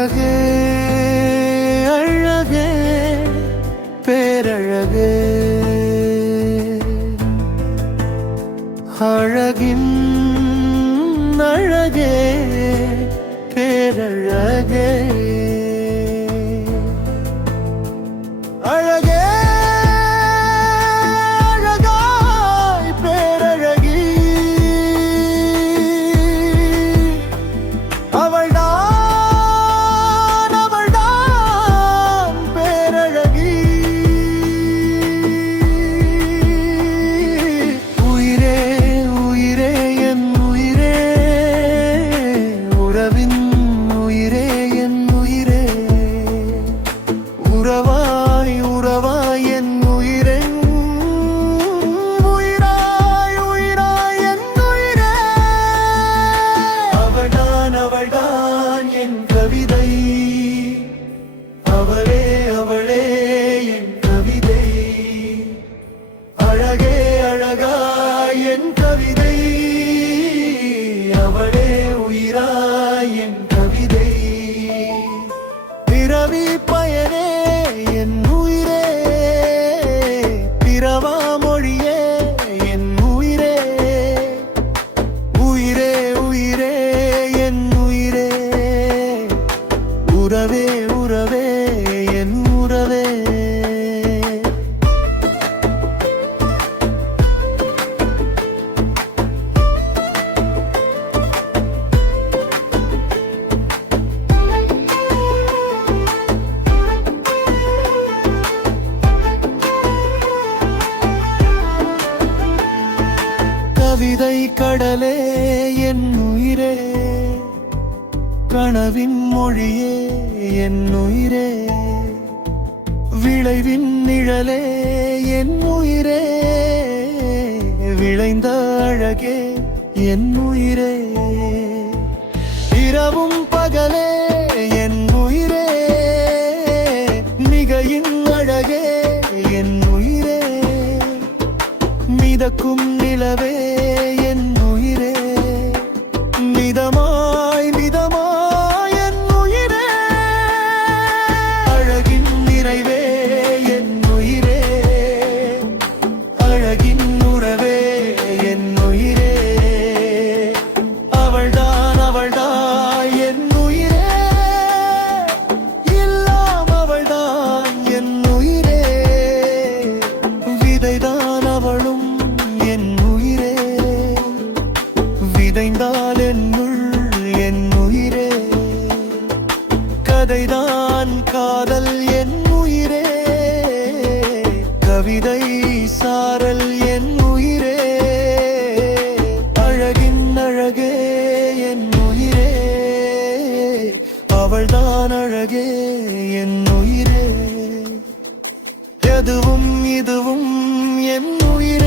அழகே அழகே பேரழகே அழகின் அழகே பேரழகே அழகே அழகாய் பேரழகி அவள்தான் பேரழகி உயிரே உயிரே என் உயிரே உறவின் உயிரே என் உயிரே உறவாய் உறவாய் என் உயிரே உயிராய் உயிராய் என் உயிரே அவள்தான் அவள்தான் என் கவிதை அவளே அவளே என் கவிதை அழகே அழகாய் என் கவிதை அவளே உயிராய் என் கவிதை பிறவி பயனே என் உயிரே பிறவா மொழியே என் உயிரே உயிரே உயிரே என் உயிரே உறவே உறவே என் உறவே கவிதை கடலே என் உயிரே கனவின் மொழியே என் உயிரே விளைவின் நிழலே என் உயிரே விளைந்த அழகே என் உயிரே இரவும் பகலே என் உயிரே மிகையின் அழகே என் உயிரே மிதக்கும் நிலவே என் உயிரே மிதமாய் மிதமாய் என் உயிரே அழகின் நிறைவே என் உயிரே அழகின் உறவே என் உயிரே அவள்தான் அவள்தான் என் உயிரே எல்லாம் அவள்தான் என் உயிரே விதைதான் அவளும் என் உயிரே விதைந்தால் என்னுள் என் உயிரே கதைதான் காதல் என் உயிரே கவிதை சாரல் என் உயிரே அழகின் அழகே என் உயிரே அவள்தான் அழகே என் உயிரே எதுவும் இதுவும் என் உயிரே